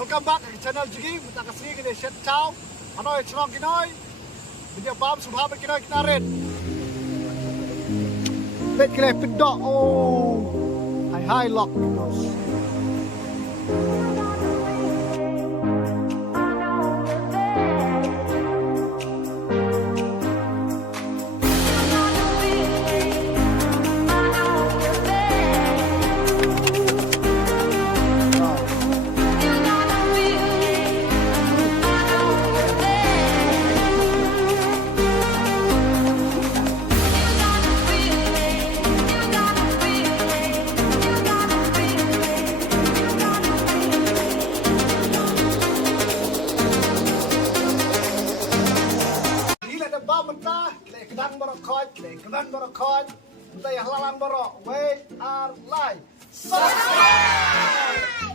Welcome back ke channel Jigi. Minta kasih kita share chow. Anoy chunong kinoy. Video pam subhabat kinoy kinarin. Let kita pedok. Oh, high lock terus. Mentah, kedang berokot, kedang berokot, mentah yang lalang berok, we are live. Subscribe.